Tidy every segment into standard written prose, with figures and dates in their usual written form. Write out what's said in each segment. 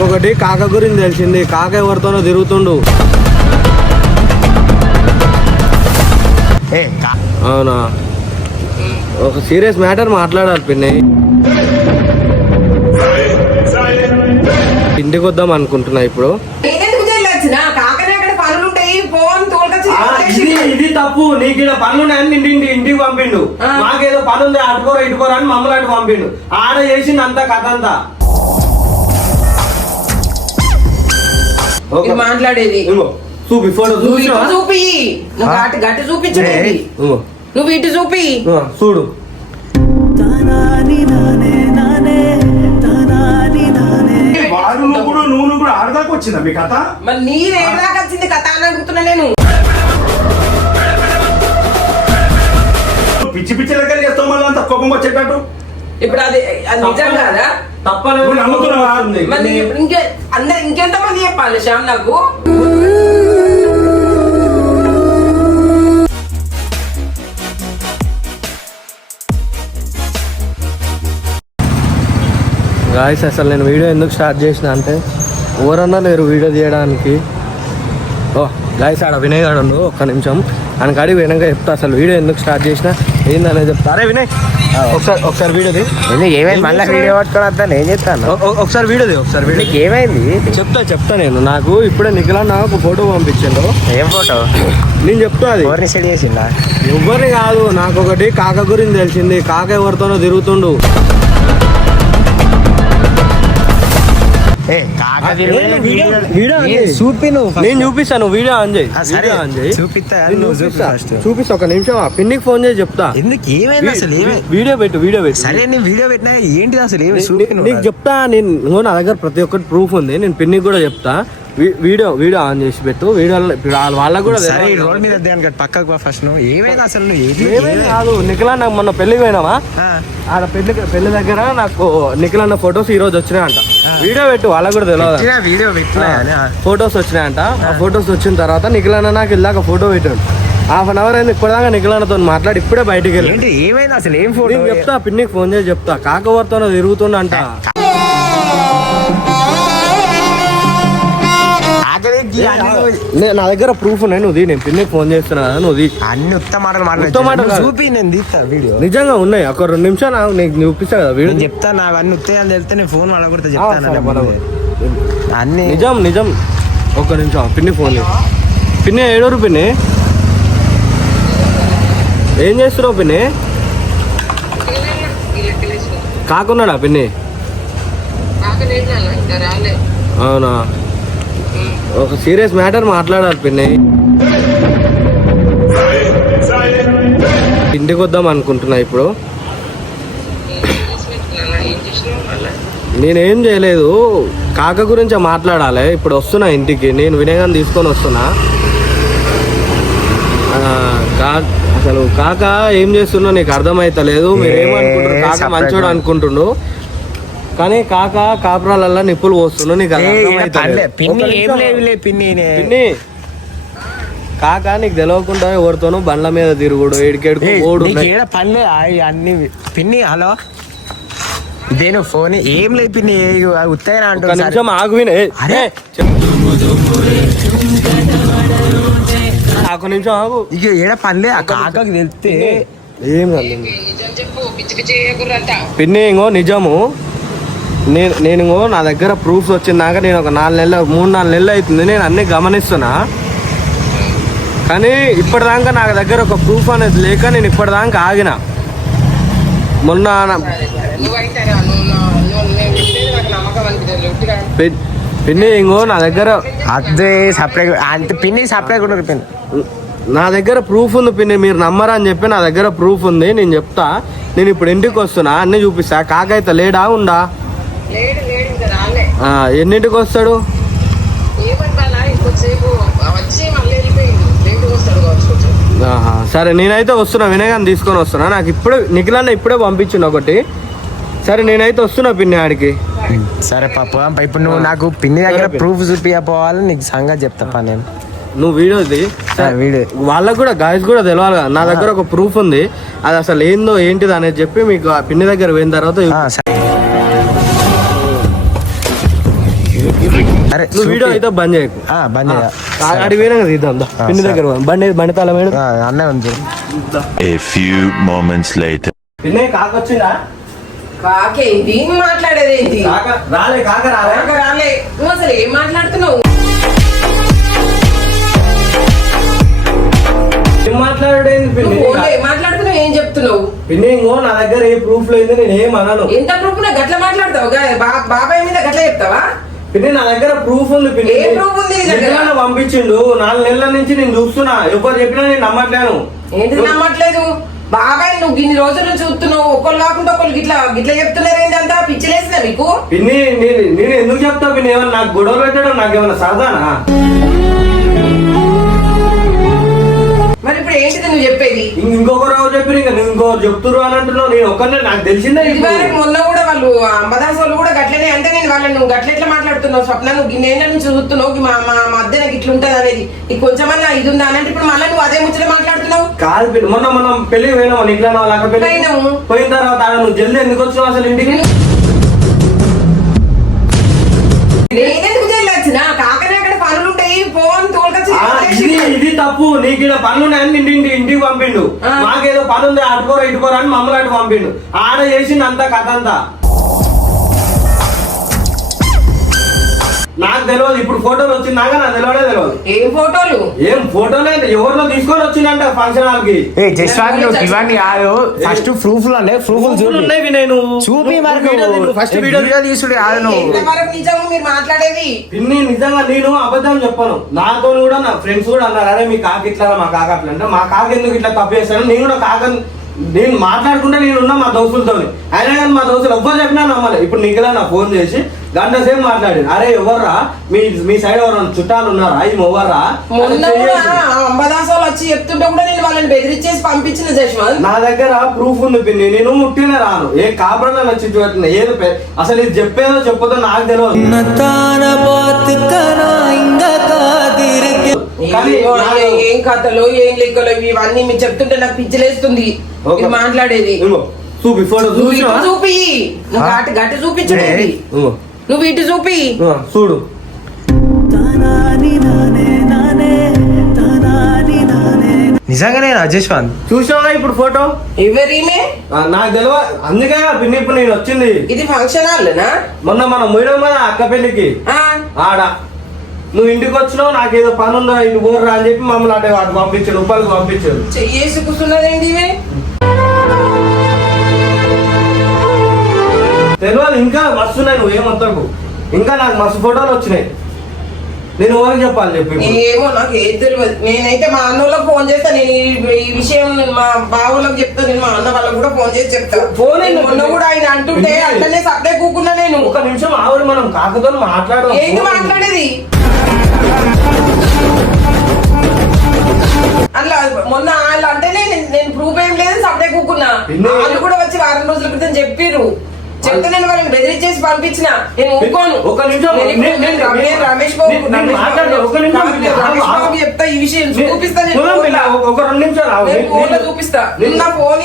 నాకొకటి కాక గురించి తెలిసింది. కాక ఎవరితోనో తిరుగుతుండు. అవునా, ఒక సీరియస్ మ్యాటర్ మాట్లాడాలి పిన్ని. ఇంటికి వద్దాం అనుకుంటున్నా ఇప్పుడు. ఇది తప్పు. నీకు ఇక్కడ పనులు ఉన్నాయని ఇంటికి పంపిండు. మాకేదో పని ఉంది అటుకోరా ఇటుకోరా అని మమ్మల్ని అటు పంపిండు. ఆడ చేసింది అంతా కథ అంతా. మాట్లాడేది చూపి ఫోటో చూపి గట్టి చూపించండి. నువ్వు ఇటు చూపి చూడు. నువ్వు కూడా ఆడదాకా వచ్చిందా మీ కథ? మరి నీరు ఏడాకా వచ్చింది కథ అని అడుగుతున్నా నేను. పిచ్చి పిచ్చి లెక్కలు చేస్తావు మళ్ళీ అంత కోపం వచ్చేటట్టు. ఇప్పుడు అది నిజం కాదా? తప్పలేదు. నమ్ముతున్నావా? మరి ఇంకెంత మంది చెప్పాలి శ్యామ్ నాకు? గాయస్ అసలు నేను వీడియో ఎందుకు స్టార్ట్ చేసిన అంటే ఎవరన్నా లేరు వీడియో తీయడానికి. ఓ గాయస్ ఆడ వినయ్ గాడు ఒక్క నిమిషం ఆయన కాడికి వినగా చెప్తా అసలు వీడియో ఎందుకు స్టార్ట్ చేసిన ఏందనేది చెప్తా. అరే వినయ్ ఒకసారి వీడియోది ఏమైంది? మళ్ళీ వీడియో పట్టుకొని ఏం చెప్తాను? ఒకసారి వీడియోది ఒకసారి వీడియో ఏమైంది చెప్తా నేను. నాకు ఇప్పుడే నిఖిలన్న ఒక ఫోటో పంపించిండు. ఏం ఫోటో? నేను చెప్తా అది ఎవరిని సెట్ చేసిందా? ఎవరిని కాదు, నాకు ఒకటి కాక గురించి తెలిసింది. కాక ఎవరితోనో తిరుగుతుండు. నేను చూపిస్తాను వీడియో ఆన్ చేయి. చూపిస్తా ఒక నిమిషం. పిన్నికి ఫోన్ చేసి చెప్తా. ఏమైంది అసలు? వీడియో పెట్టు. సరే నేను వీడియో పెట్టినా ఏంటి అసలు? నీకు చెప్తా. నేను నా దగ్గర ప్రతి ఒక్కటి ప్రూఫ్ ఉంది. నేను పిన్నికి కూడా చెప్తా. వీడియో ఆన్ చేసి పెట్టు. వీడియో వాళ్ళకు కూడా పక్కకు ఫస్ట్ ఏమైంది అసలు? కాదు నిఖిలన్న మొన్న పెళ్లికి పోయినావా? ఆడ పెళ్లి దగ్గర నాకు నిఖిలన్న ఫొటోస్ ఈ రోజు వచ్చినాయంట. వీడియో పెట్టు వాళ్ళకు కూడా తెలియదు. వీడియో ఫొటోస్ వచ్చినాయంట. ఆ ఫొటోస్ వచ్చిన తర్వాత నిఖిలన్న నాకు ఇలాగ ఫోటో పెట్టాడు. హాఫ్ అన్ అవర్ అయింది ఇప్పటిదాకా నిఖిలన్నతో మాట్లాడి ఇప్పుడే బయటికి వెళ్ళి. ఏమైంది అసలు? ఏం ఫోటో? నేను చెప్తా పిన్నికి ఫోన్ చేసి చెప్తా. కాకవర్తోనో తిరుగుతుండంట. నా దగ్గర ప్రూఫ్ ఉన్నాయి. నువ్వు నేను పిన్నికి ఫోన్ చేస్తున్నా కదా. నువ్వు అన్ని ఉత్తమాటలు చూపి నేను తీస్తా వీడియో. నిజంగా ఉన్నాయి. ఒక 2 నిమిషాలు నీకు చూపిస్తా కదా వీడియో. చెప్తాను అవన్నీ ఉత్తయాలు తెలితే నేను ఫోన్ వాళ్ళ కూడా చెప్తాను అన్ని. నిజం. ఒక్క నిమిషం పిన్ని ఫోన్ పిన్ని. ఏడూరు పిన్ని ఏం చేస్తున్నావు పిన్ని? కాకున్నాడా పిన్ని? అవునా, ఒక సీరియస్ మ్యాటర్ మాట్లాడాలి పిన్ని. ఇంటికి వద్దాం అనుకుంటున్నా ఇప్పుడు. నేనేం చేయలేదు. కాక గురించి మాట్లాడాలి. ఇప్పుడు వస్తున్నా ఇంటికి. నేను వినయాన్ని తీసుకొని వస్తున్నా. అసలు కాక ఏం చేస్తున్నా నీకు అర్థమైతలేదు. మీరు ఏమనుకుంటారు? కాక మంచోడు అనుకుంటుండు కానీ కాక కాపురాలల్లా నిప్పులు పోస్తున్నా. నీకు పిన్ని కాక నీకు తెలియకుండా ఎవరితోనూ బండ్ల మీద తిరుగుడు ఏడికేడుకు ఓడు పనిలే అన్ని. పిన్ని హలో ఇదేను ఫోన్ ఏం లేదు పిన్ని. ఉత్తైనా అంటే నిమిషం ఆగు వినే. ఒక నిమిషం ఆగు. ఇక ఏడ పనిలే కాకకి తెలిస్తే ఏం పిన్ని. ఇంకో నిజము. నేను నా దగ్గర ప్రూఫ్స్ వచ్చిందాక నేను ఒక 3-4 నెలలు అవుతుంది. నేను అన్ని గమనిస్తున్నా కానీ ఇప్పటిదాకా నా దగ్గర ఒక ప్రూఫ్ అనేది లేక నేను ఇప్పటిదాకా ఆగిన. మొన్న పిన్ని ఇంకో నా దగ్గర అదే సపరేట్ అంటే పిన్ని సపరేట్ కూడా పిన్ని నా దగ్గర ప్రూఫ్ ఉంది పిన్ని. మీరు నమ్మరా అని చెప్పి నా దగ్గర ప్రూఫ్ ఉంది. నేను చెప్తా. నేను ఇప్పుడు ఇంటికి వస్తున్నా అన్నీ చూపిస్తా. కాకైతే లేడా ఉండా? ఎన్నింటికి వస్తాడు? సరే నేనైతే వస్తున్నా. వినయాన్ని తీసుకొని వస్తున్నా. నాకు ఇప్పుడే నిఖిలన్న ఇప్పుడే పంపించింది ఒకటి. సరే నేనైతే వస్తున్నా పిన్ని ఆడికి. సరే పాప ఇప్పుడు నువ్వు నాకు పిన్ని దగ్గర ప్రూఫ్ చూపించపోవాలి. నీకు సంగతి చెప్తా నేను. నువ్వు వీడియోది వీడియో వాళ్ళకు కూడా గాయస్ కూడా తెలవాలి కదా. నా దగ్గర ఒక ప్రూఫ్ ఉంది. అది అసలు ఏందో ఏంటిది అనేది చెప్పి మీకు ఆ పిన్ని దగ్గర పోయిన తర్వాత అరే నువ్వు వీడియో అయితే బంద్ చేయకు. బంద్ చేయ. అడిగి పోయినా తీద్దాం దా. పిన్ని దగ్గర పోదాం. బండి తాళం వేయడం. అన్నే ఉంది. A few moments later. పిన్ని కాకొచ్చిందా? కాకేంటి మాట్లాడేది ఏంటి? రాలే కాక రాలే. రాలే. నువ్వు అసలు ఏం మాట్లాడుతున్నావు? ఏం మాట్లాడేది పిన్ని? నువ్వు ఫోన్లో ఏం మాట్లాడుతున్నావు? ఏం చెప్తున్నావు? పిన్ని ఇంకో నా దగ్గర ఏ ప్రూఫ్ లేదు, నేను ఏం అనను. ఎంత ప్రూఫ్ నా గట్ల మాట్లాడతావు? బాబాయ్ మీద గట్ల చెప్తావా? పిన్ని నా దగ్గర ప్రూఫ్ ఉంది పిన్ని. ఏ proof ఉంది నీ దగ్గర? నిజంగానే పంపించిండు. 4 నెలల నుంచి నేను చూస్తున్నా. ఎవరు చెప్పినా నేను నమ్మట్లేను. ఏంటి నమ్మట్లేదు? బాబాయ్ నువ్వు ఇన్ని రోజులు చూస్తున్నావు, ఒకళ్ళు కాకుండా ఒకళ్ళు గిట్లా గిట్లా చెప్తున్నారు. ఏంటంతా పిచ్చిలేసిందా మీకు? పిన్ని నేను ఎందుకు చెప్తా పిన్ని? ఏమన్నా నాకు గొడవ పెట్టడం నాకేమన్నా సరదానా? మరి ఇప్పుడు ఏంటిది నువ్వు చెప్పేది? ఇంకొకరు ఎవరు చెప్పారు? ఇంకా నువ్వు ఇంకొకరు చెప్తురు అని అంటున్నావు. నేను ఒక్కనే నాకు తెలిసిందే. ఇది వరకు మొన్న కూడా వాళ్ళు అంబదాస్ వాళ్ళు కూడా గట్లనే అంటే నేను వాళ్ళని నువ్వు గట్ల ఎట్లా మాట్లాడుతున్నావు? స్వప్న నువ్వు గిన్నేళ్ళ నుంచి చూస్తున్నావు మా మధ్యన గిట్ల ఉంటది అనేది నీకు కొంచెమన్నా ఇది ఉందా అని అంటే ఇప్పుడు మళ్ళీ నువ్వు అదే ముచ్చట మాట్లాడుతున్నావు. కాదు పిన్ని, మొన్న మనం పెళ్లికి పోయినాము. నీకు వాళ్ళ పెళ్లి పోయినాము. పోయిన తర్వాత నువ్వు జల్దీ ఎందుకు వచ్చినావు అసలు ఇంటికి? నేనెందుకు చెల్లొచ్చిన? కాకనే అక్కడ పనులు ఉంటాయి, ఫోన్ తోలుకొచ్చి ఇది తప్పు. నీకు ఇక్కడ పనులు ఉన్నాయని ఇంటికి పంపిండు. మాకేదో పని ఉంది అటుకోరా ఇటుకోరా అని మమ్మల్ని అటు పంపిండు. ఆడ చేసింది అంతా కథ అంతా నాకు తెలియదు. ఇప్పుడు ఫోటోలు వచ్చిందాక నాకు తెలియదు. ఏం ఫోటోలు? ఏం ఫోటోలే ఎవరినో తీసుకొని వచ్చిందంట ఫంక్షన్ హాల్ కి. ఇవన్నీ కాదు. ఫస్ట్ ప్రూఫ్ ఉన్నాయి. నేను చూపి ఫస్ట్ వీడియో తీసుడు కాదు నువ్వు. ఎంతవరకు నిజము మీరు మాట్లాడేది? పిన్ని నిజంగా నేను అబద్ధం చెప్పను. నాతో కూడా నా ఫ్రెండ్స్ కూడా అన్నారు, అరే మీ కాకి ఇట్లా మా కాక అట్లా అంటే మా కాకి ఎందుకు ఇట్లా తప్పు చేస్తాను. నేను కూడా నేను మాట్లాడుకుంటే నేనున్నా మా దోస్తులతో. అయినా కానీ మా దోస్తులు ఎవ్వరు చెప్పినా నమ్మలే. ఇప్పుడు నీకులా నా ఫోన్ చేసి గంట సేపు మాట్లాడి, అరే ఎవర్రా మీ సైడ్ ఎవరు చుట్టాలు ఉన్నారా? అవి ఎవర్రా? మొన్న కూడా అంబదాస్ వాళ్ళు వచ్చి చెప్తుంటే కూడా నేను వాళ్ళని బెదిరించేసి పంపించిన జశ్వంత్. నా దగ్గర ప్రూఫ్ ఉంది పిన్ని. నేను ముట్టినే రాను. ఏ కాపురంలో వచ్చి చూడట్లేదు. ఏదో అసలు ఇది చెప్పేదో చెప్పదో నాకు తెలియదు. ఏం కథలో ఏం లెక్కలో ఇవన్నీ మీరు చెప్తుంటే నాకు పిచ్చిలేస్తుంది మీరు మాట్లాడేది. చూపి ఫోటో చూపి నువ్వు గట్టి చూపించండి. నువ్వు ఇటు చూపి చూడు. నిజంగానే యశ్వంత్ చూసావా ఇప్పుడు ఫోటో? ఎవరిమే నాకు తెలియదు. అందుకే పిన్ని ఇప్పుడు నేను వచ్చింది. ఇది ఫంక్షన్ హాల్నా? మొన్న మనం పోయినాం కదా అక్క పెళ్లికి. ఆడ నువ్వు ఇంటికి వచ్చినావు, నాకేదో పని ఉందా ఇంటి పోర్రా అని చెప్పి మమ్మల్ని అటు పంపించాడు, ఉప్పలకి పంపించాడు. చెయ్యేసి కూర్చున్నదేంటి? తెలియదు. ఇంకా మస్తు ఉన్నాయి. నువ్వేమొత్తకు ఇంకా నాకు మస్తు ఫోటోలు వచ్చినాయి. నేను ఎవరికి చెప్పాలి చెప్పి? ఏమో నాకు ఏం తెలియదు. నేనైతే మా అన్న వాళ్ళకి ఫోన్ చేస్తా. నేను ఈ విషయం మా బావులకు చెప్తా. నేను మా అన్న వాళ్ళకి కూడా ఫోన్ చేసి చెప్తా. ఫోన్ మొన్న కూడా ఆయన అంటుంటే అట్లనే సప్లై కూకున్నా. నేను ఒక నిమిషం ఆవిడ మనం కాకతో మాట్లాడదాం. ఏంటి మాట్లాడేది? అట్లా మొన్న వాళ్ళు అంటేనే నేను ప్రూఫ్ ఏం లేదు సప్లై కూకున్నా. వాళ్ళు కూడా వచ్చి వారం రోజుల క్రితం చెప్పిర్రు. చెప్తే నేను వాళ్ళని బెదిరించేసి పంపించిన. నేను ఊరుకోను. ఒక నిమిషం రమేష్ బాబు చెప్తా ఈ విషయం చూపిస్తా. ఒక 2 నిమిషాలు చూపిస్తా. నా ఫోన్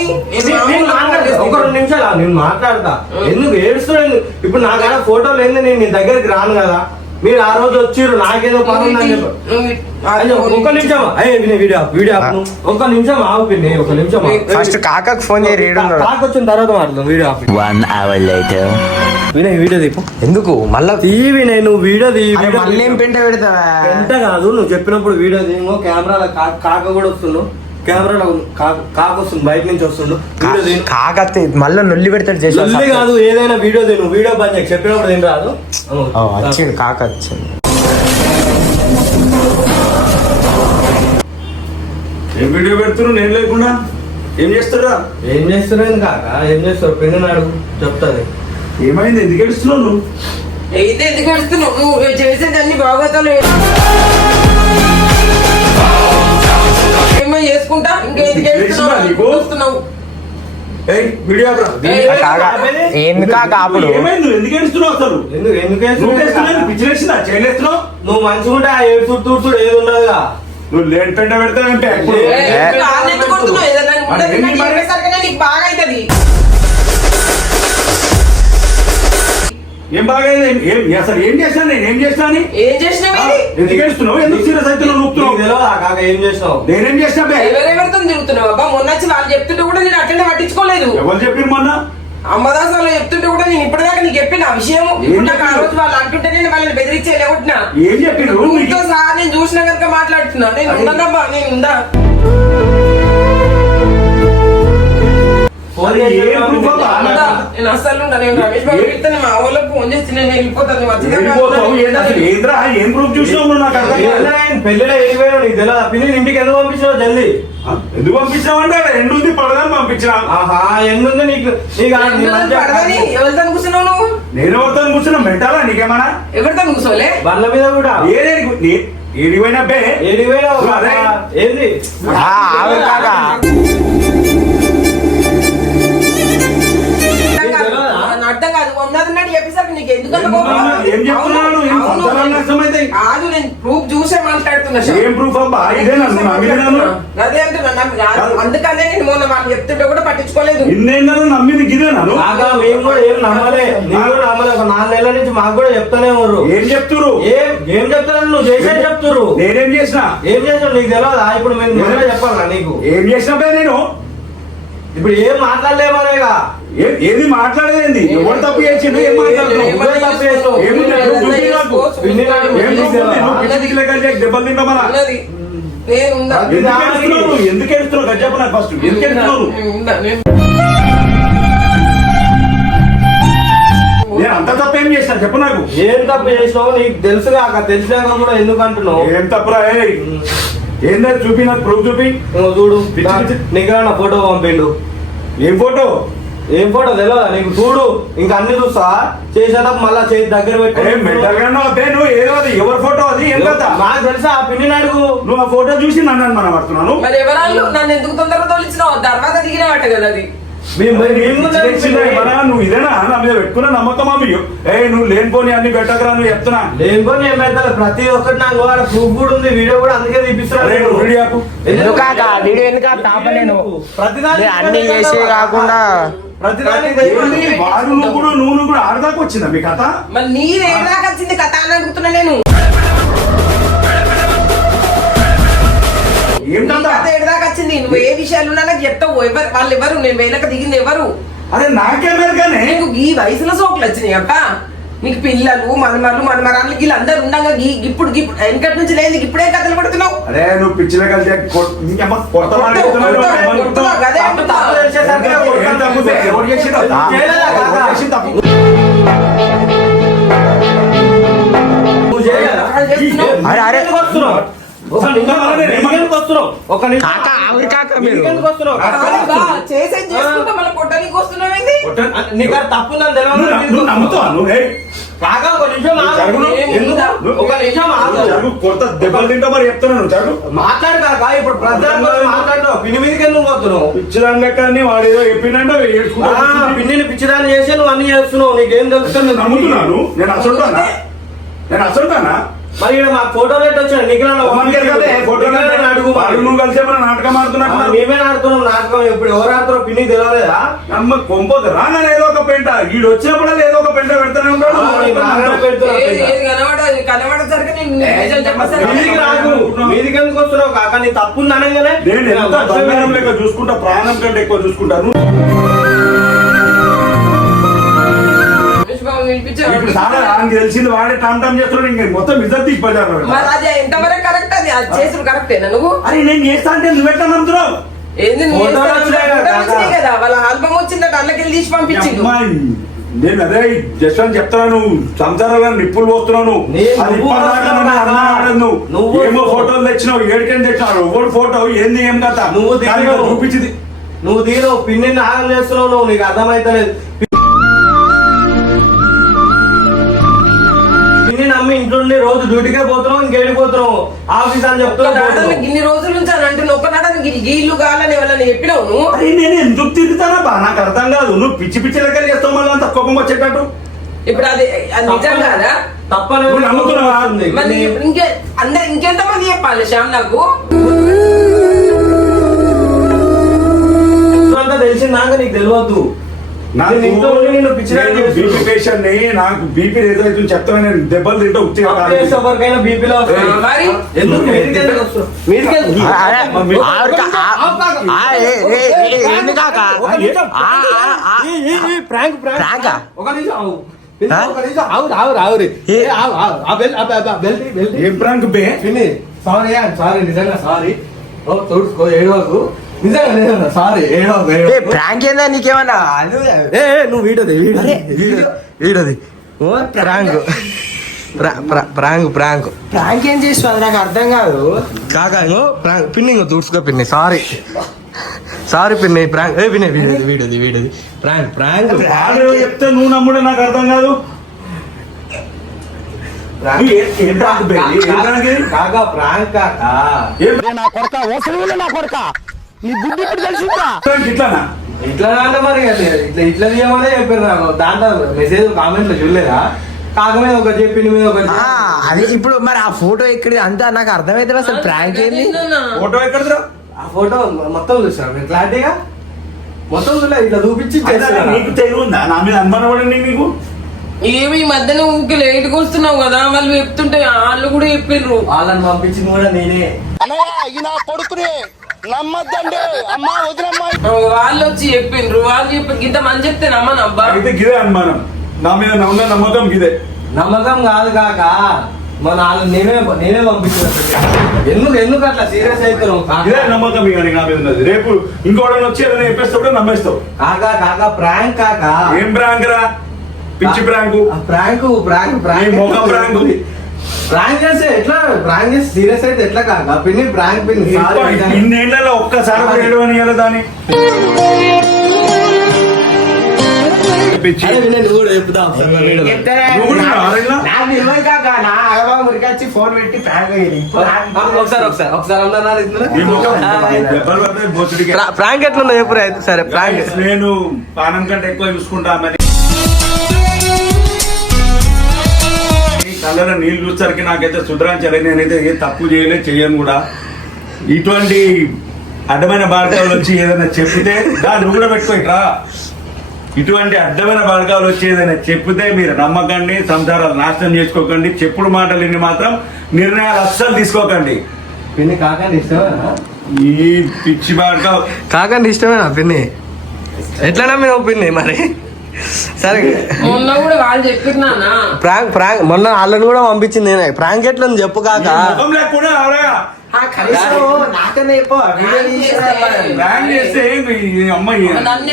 ఒక 2 నిమిషాలు నేను మాట్లాడతా. ఎందుకు ఏడుస్తున్నాను? ఇప్పుడు నా కాడ ఫోటోలు ఏంది? నేను నీ దగ్గరికి రాను కదా. మీరు ఆ రోజు వచ్చిర్రు, నాకేదో పని ఉందని చెప్పి. ఒక నిమిషం వీడియో ఒక నిమిషం ఆగు పిన్ని. ఒక నిమిషం ఫస్ట్ కాకకు ఫోన్ చేయి. కాక వచ్చిన తర్వాత మాట్లాడదాం. Video 1 hour later. వీడియో తీపు. ఎందుకు మళ్ళా తీవి? నేను వీడియో మళ్ళీ ఏం పెంట పెడతావా? పెంట కాదు, నువ్వు చెప్పినప్పుడు వీడియో తీయో. కెమెరాలో కాక కూడా వస్తుండు. కెమెరాలో కాక వస్తుంది, బయట నుంచి వస్తుండు. కాకత్తి మళ్ళీ నొల్లి పెడతాడు చేసి కాదు. ఏదైనా వీడియో నువ్వు వీడియో బంద్ చేయి. చెప్పినప్పుడు ఏం రాదు. వచ్చింది కాక వచ్చింది. ఏం వీడియో పెడుతున్నావు నేను లేకుండా? ఏం చేస్తారా? ఏం చేస్తున్నావు కాక? ఏం చేస్తావు? పెన్ను అడుగు చెప్తాది. ఏమైంది? ఎందుకు ఏడుస్తున్నావు నువ్వు? అయితే ఎందుకు వస్తున్నావు? నువ్వు చేసేదాన్ని బాగోతాలు ఏమో చేసుకుంటా. ఇంకెందుకు వస్తున్నావు? వీడియో ఎందుకు అప్పుడు ఏమైంది? నువ్వు ఎందుకు ఏడుస్తున్నావు అసలు? ఎందుకు పిచ్చిలేసిందా? చేయలేస్తున్నావు? నువ్వు మంచిగా ఉంటే ఆ ఏడు చుట్టూ ఏది ఉండదుగా. నువ్వు లేట్ పెంట పెడతావంటే నీకు బాగా అవుతుంది. ఏం బాగా అసలు ఏం చేసినా నేను ఏం చేసినా అని ఏం చేసినావు ఇది? ఎందుకు ఏడుస్తున్నావు ఎందుకు సీరియస్ అయితే నువ్వు నీకు నొప్పుతున్నావు తెలియదా కాక ఏం చేసినావు? నేనేం చేసినా బే ఎవరెవరితో తిరుగుతున్నావు అబ్బా? మొన్న వచ్చి వాళ్ళు చెప్తుంటే కూడా నేను అట్లనే పట్టించుకోలేదు. ఎవరు చెప్పిన మొన్న అమ్మదాస్ వాళ్ళు చెప్తుంటే కూడా నేను ఇప్పటిదాకా నీకు చెప్పిన ఆ విషయం. ఇప్పుడు నాకు ఆ రోజు వాళ్ళు అంటుంటే నేను వాళ్ళని బెదిరించి వెళ్ళగొట్టినా. ఏం చెప్పిండు నీతో సహా నేను చూసిన కనుక మాట్లాడుతున్నా. నేను ఉండనబ్బా, నేను ఉందా? ఫోన్ అది చేసి ఏం proof అబ్బా? ఉందా? నేను అస్సలు ఉండా. నేను రమేష్ బాబు చెప్తాను మా వాళ్ళకి ఫోన్ చేసి నేను వెళ్ళిపోతాను. వెళ్ళిపోతావు ఏంటి అసలు ఏంద్రా ఏం ప్రూఫ్ చూసినావు నువ్వు నాకు అర్థం కాదు. పెళ్లిలో వెళ్ళిపోయావు నీకు తెలియదా? పిన్ని ఇంటికి ఎందుకు పంపించావు జల్దీ? ఎందుకు పంపించినావు అంటే ఎండుంది పడదని పంపించినా ఆహా ఎందుంది నీకు? నీకు ఆ- నీ మధ్య- పడదని ఎవరితో కూర్చున్నావు నువ్వు? నేను ఎవరితో కూర్చున్నా మెంటాలా నీకేమన్నా ఎవరితో కూర్చోలే? బండ్ల మీద కూడా ఏడిపోయినా బే ఏడిపోయావు అదే. ఏంది? ఆవిడ కాక నాకు అర్థం కాదు. ఉన్నదన్నట్టు చెప్పేసరికి నీకు ఎందుకంత కోపం? ఏం చెప్తున్నాను ఏం అవును, సంతానాలు నష్టమైతాయి కాదు నేను ప్రూఫ్ చూసే మాట్లాడుతున్నా సార్. ఏం ప్రూఫ్ అబ్బా ఇదేనా నువ్వు నమ్మినాను అదే అంటున్నా. అందుకనే నేను మొన్న వాళ్ళు చెప్తుంటే కూడా పట్టించుకోలేదు. ఇన్నేళ్ళలో నమ్మింది గిదేనాను కాకా మేము కూడా ఏం నమ్మలే, నీవు కూడా నమ్మలే. ఒక 4 నెలల నుంచి మాకు కూడా చెప్తానే ఉన్నారు. ఏం చెప్తురు ఏం చెప్తారు? నువ్వు చేసే చెప్తురు. నేనేం చేసినా ఏం చేసావు నీకు తెలియదా? ఇప్పుడు మేము నిజంగా చెప్పాలా నీకు? ఏం చేసినా బే నేను ఇప్పుడు ఏం మాట్లాడలేమనేగా. ఏది మాట్లాడేది ఎవరు తప్పు చేసిండు ఏం మాట్లాడుతున్నావు నువ్వే తప్పు చేసావు. ఏముంది? నువ్వు చూపి నాకు. ఏం proof ఉంది? నువ్వు పిచ్చి పిచ్చి లెక్కలు చేసి దెబ్బలు తింటావు మళ్ళా. ఉన్నది. నేను ఉందా? ఎందుకు ఏడుస్తున్నావు నువ్వు? ఎందుకు ఏడుస్తున్నావు కదా చెప్పు నాకు ఫస్ట్ ఎందుకు ఏడుస్తున్నావు నువ్వు? నేను ఉందా? నేను అంత తప్ప ఏం చేసినా చెప్పు నాకు ఏం తప్పు చేసినావు నీకు తెలుసు కాక. తెలిసాక కూడా ఎందుకు అంటున్నావు? ఏం తప్పురా ఏందో చూపి నాకు ప్రూఫ్ చూపి నువ్వు చూడు పిచ్చి పిచ్చి. నీకు నా ఫోటో పంపిండు. ఏం ఫోటో ఏం ఫోటో తెలియదా నీకు? చూడు ఇంకా అన్ని చూస్తా. చేసేటప్పుడు మళ్ళా చేతి దగ్గర ఏం మెంటల్ గా ఉన్నావు అబ్బే నువ్వు ఏదో అది ఎవరి ఫోటో అది ఏం కదా నాకు తెలుసా ఆ పిన్ని అడుగు. నువ్వు ఆ ఫోటో చూసి నన్ను అనుమానం పడుతున్నాను మరి ఎవరాళ్ళు నన్ను ఎందుకు తొందరగా తోలిచ్చినావు? తర్వాత దిగినవాట కదా అది. నువ్వు ఇదేనా నా మీద పెట్టుకున్న నమ్మకమా మీరు నువ్వు లేనిపోని అన్ని పెట్టకరా నువ్వు చెప్తున్నా లేనిపోని ఏం పెడతా ప్రతి ఒక్కటి నాకు వాడు ప్రూఫ్ కూడా ఉంది, వీడియో కూడా అందుకే అరే తీపిస్తాను. నువ్వు వీడియో ఆపు. ఎందుకు కాక వీడియో ఎందుకు తాపలేను ప్రతిదానికి అన్ని చేసి కాకుండా ప్రతిదానికి ఏంది? వాడు నువ్వు కూడా ఆడదాకా వచ్చిందా మీ కథ మరి నీదేదాకా వచ్చింది కథ అని అడుగుతున్నా నేను. నీ ఏంటంతా కథ ఏడదాకా వచ్చింది? నువ్వు ఏ విషయాలు ఉన్నా నాకు చెప్తావు. ఎవరు వాళ్ళు ఎవరు? నేను వెనక దిగింది ఎవరు? అరే నాకేమేరు కానీ నీకు ఈ వయసులో సోకులు వచ్చినాయి అబ్బా. నీకు పిల్లలు మనమరాళ్ళు వీళ్ళందరూ ఉండగా ఇప్పుడు వెనకటి నుంచి లేదు ఇప్పుడే కథలు పడుతున్నావు. అరే నువ్వు పిచ్చిలో కలిసి కొత్త కొడుతున్నావు కదే అంటున్నా. తప్పు చేసేసరికి ఎవరు చేసిండు? చేయలేదా కాకా? ఎవరు చేసిండు తప్పు? నువ్వు చేయలేదా? అరే, అరే. ఎందుకు వస్తున్నావు? ఒక నిమిషం ఎందుకు వస్తున్నావు? ఒక నిమిషం కాక ఆవిడ కాక మీరు ఎందుకు వస్తున్నావు? కాదుగా, చేసేది చేసుకుంటా మళ్ళీ పొట్టనికి వస్తున్నావేంది? నీకు అది తప్పుందని నువ్వు నమ్ముతావా నువ్వు కాకా ఒక నిమిషం ఆగు. జరుగు. ఎందుకు? ఒక నిమిషం ఆగు. జరుగు కొత్త దెబ్బలు తింటా మరి చెప్తున్నాను జరుగు మాట్లాడు కాక ఇప్పుడు ప్రజల మాట్లాడుతున్నావు. పిన్ని మీదకి ఎందుకు పోతున్నావు? పిచ్చిదాని లెక్కని వాడు ఏదో చెప్పిందంటే ఏడ్చుకుంటా పిన్నిని పిచ్చిదాన్ని చేసి నువ్వు అన్ని చేస్తున్నావు. నీకేం తెలుస్తుంది? నమ్ముతున్నాను నేను అసలుతానా మరి ఈడ మా ఫోటో పెట్టి వచ్చాను నీకు అడుగు వాడు నువ్వు కలిసి ఏమైనా నాటకం ఆడుతున్నట్టు మేమే ఆడుతున్నాం నాటకం. ఇప్పుడు ఎవరు ఆడుతున్నావు పిన్ని తెలియలేదా? నమ్మ కొంపోతురా నేను ఏదో ఒక పెంట వీడు వచ్చినప్పుడు ఏదో ఒక పెంట పెడతానే ఉంటాడు కనబడసరికి నేను నిజం చెప్పసరికి మీదికి రాకు. మీదికి ఎందుకు వస్తున్నావు కాక? నీ తప్పు ఉంది అనగానే నేను ఎంత బంగారం లెక్క చూసుకుంటా ప్రాణం కంటే ఎక్కువ చూసుకుంటాను ఇప్పుడు చాలా ఆయనకి తెలిసింది వాడే టామ్ టామ్ చేస్తున్నాడు ఇంక మొత్తం ఇద్దరు తీసిపోయారు మరి అది ఎంతవరకు కరెక్ట్? అది చేసుడు కరెక్టేనా నువ్వు? అరే నేను చేస్తా అంటే నువ్వెట్లా నమ్ముతున్నావు ఏంది నువ్వు ఫోటోలు చేస్తావు? వచ్చినాయి కదా, ఫోటోలు వచ్చినాయి కదా, వాళ్ళ ఆల్బమ్ వచ్చిందట అన్నకెళ్ళి తీసి పంపించిండు. అమ్మాయి, నేను అదే జస్ట్ అని చెప్తున్నాను సంసారంలో నిప్పులు పోస్తున్నాను అది ఇప్పటిదాకా నన్ను అన్నాడు నువ్వు ఏమో ఫోటోలు తెచ్చినావు ఏడికని తెచ్చినావు ఎవరు ఫోటో ఏంది ఏం కదా నువ్వు దిగినావు. చూపించింది నువ్వు దీని పిన్నిని ఆగం చేస్తున్నావు. నువ్వు నీకు అర్థమైతలేదు. పిన్ని నమ్మి ఇంట్లో ఉండి రోజు డ్యూటీకే పోతున్నావు ఇంకెళ్ళిపోతున్నావు ఆఫీస్ అని చెప్తున్నావు. ఇన్ని రోజుల నుంచి అని అంటే ఒక్కనాడానికి గీళ్ళు కావాలని ఎవరైనా చెప్పినావు నువ్వు? అరే నేను ఎందుకు తిరుగుతానా బా నాకు అర్థం కాదు నువ్వు పిచ్చి పిచ్చి లెక్కలు చేస్తావు మళ్ళీ అంత కోపం వచ్చేటట్టు ఇప్పుడు అది నిజం కాదా? తప్పని నువ్వు నమ్ముతున్నావా? మరి ఇంకే అందరు ఇంకెంత మంది చెప్పాలి శ్యామ్ నాకు? అంతా తెలిసిందాక నీకు తెలియద్దు. నాకు నేను ఇంట్లో ఉండి నిన్ను పిచ్చిదాన్ని నేను చేస్తున్నా. బీపీ పేషెంట్ ని, నాకు బీపీ ఏదైతే చెప్తాను, నేను దెబ్బలు తింటా ఉత్తిగా కాదు. ఎవరికైనా బీపీలో మరి? ఎందుకు మీదికెళ్ళి వస్తున్నావు? మీదికెళ్ళి ప్రాంక్ ప్రాంకా? ఒక నిమిషం ఆగు. ఒక నిమిషం ఆవు రే. ఏం ప్రాంక్ బే? సారీ నిజంగా సారీ. ఓ తోడుకో ఏడవకు. నిజంగా సారీ ఏడవకు. ప్రాంక్ ఏందా నీకేమన్నా నువ్వు వీడది వీడది ప్రాంక్ ప్రాంక్ ప్రాంక్ ప్రాంక్ ఏం చేస్తావు నాకు అర్థం కాదు. కాకా ప్రాంక్ పిన్ని దూడ్చుకో పిన్ని సారీ పిన్ని ప్రాంక్ పిన్ని వీడది ప్రాంక్ ప్రాంక్ వాడు చెప్తే నువ్వు నమ్ముడే నాకు అర్థం కాదు. ఏం ప్రాంక్ బే? ఏం ప్రాంక్ ఇది? కాకా ప్రాంక్ కాకా ఏం ప్రాంక్ ఇట్లానా? ఇట్లా అంటే మరి ఇట్లా చేయమనే చెప్పారు నాకు. దాంట్లో మెసేజ్ కామెంట్ లో చూడలేదా? కాక మీద ఒకటి చెప్పింది మీద ఒకటి అది ఇప్పుడు మరి ఆ ఫోటో ఎక్కడి అంతా నాకు అర్థమైతే అసలు ప్రాంక్ ఏంది. ఫోటో ఎక్కడరా? ఆ ఫోటో మొత్తం చూసాను నేను క్లారిటీగా మొత్తం చూడలే ఇట్లా చూపించి చేస్తున్నాను. నీకు తెలివి ఉందా నా మీద అనుమానం పడండి నీకు? ఏమి ఈ మధ్యన ఊరికి లేట్గా వస్తున్నావు కదా, వాళ్ళు చెప్తుంటే వాళ్ళు కూడా చెప్పిండ్రు. వాళ్ళని పంపించింది కూడా నేనే. వాళ్ళు వచ్చి చెప్పిండ్రు, వాళ్ళు చెప్పి ఇంత మంది చెప్తే నమ్మను అబ్బా. అయితే గిదే అనుమానం, నా మీద ఉన్న నమ్మకం గిదే. నమ్మకం కాదు కాక మన వాళ్ళు నేనే పంపించిన. ఎందుకు అట్లా సీరియస్ అవుతున్నావు ఇదే నమ్మకం ఇక నీకు నా మీద ఉన్నది. రేపు ఇంకోటి వచ్చి ఏదైనా చెప్పేస్తే కూడా నమ్మేస్తావు. కాకా ప్రాంక్ కాకా. ఏం ప్రాంక్ రా? పిచ్చి ప్రాంకు. ప్రాంక్ మొగ ప్రాంకు. ప్రాంక్ చేస్తే ఎట్లా? ప్రాంక్ చేసి సీరియస్ అయితే ఎట్లా కాక పిన్ని ప్రాంక్ పిన్ని ఇన్నేళ్లలో ఒక్కసారి కూడా ఏడవని దాన్ని పిచ్చి. నువ్వు కూడా చెప్తా నువ్వు కూడా ఆరేళ్ళ? నాకు తెలియదు కాక నా అగబాబు మురికొచ్చి ఫోన్ పెట్టి ప్రాంక్ అయ్యింది. ఒకసారి అన్నారు ఈ ముఖం దెబ్బలు పడతాయి బొచ్చుడికి. ప్రాంక్ ఎట్లుందో చెప్పు సరే ప్రాంక్. నేను పానం కంటే ఎక్కువ చూసుకుంటా మరి. కళ్ళలో నీళ్ళు చూసరికి నాకైతే శుద్రాంచలే. నేనైతే ఏ తప్పు చేయను కూడా. ఇటువంటి అడ్డమైన బాడకాలు వచ్చి ఏదైనా చెప్పితే నువ్వు కూడా పెట్టుకోయిట్రా. ఇటువంటి అడ్డమైన బాడకాలు వచ్చి ఏదైనా చెప్పితే మీరు నమ్మకండి, సంసారాలు నాశనం చేసుకోకండి. చెప్పుడు మాటలు ఇన్ని మాత్రం నిర్ణయాలు అస్సలు తీసుకోకండి. పిన్ని కాకండి ఇష్టమేనా? ఈ పిచ్చి బాడక కాకండి ఇష్టమేనా పిన్ని? ఎట్లనా మీరు పిన్ని మరి? సరే మొన్న కూడా వాళ్ళు చెప్పిర్నా ప్రాంక్ మొన్న వాళ్ళని కూడా పంపించింది నేనే. ప్రాంక్ ఎట్లా చెప్పు కాక. ముఖం లేకుండా ఎవరా నాకన్నా చెప్పు ప్రాంక్ చేస్తే అమ్మాయి నన్ను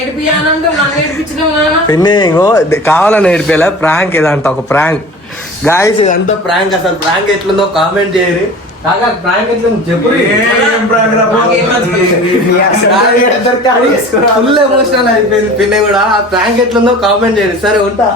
ఏడిపియానంటే నన్ను ఏడిపించడం పిన్ని ఇంకో కావాలని ఏడిపోయా. ప్రాంక్ ఇదంతా ఒక ప్రాంక్ గాయస్. ఇదంతా ప్రాంక్. అసలు ప్రాంక్ ఎట్లుందో కామెంట్ చేయరు. కాకా ప్రాంక్ ఎట్లుందో చెప్పు. ఏం ప్రాంక్ రా బాబు? ఫుల్ ఎమోషనల్ అయిపోయింది పిన్ని కూడా. ఆ ప్రాంక్ ఎట్లుందో కామెంట్ చేయరు. సరే ఉంటా.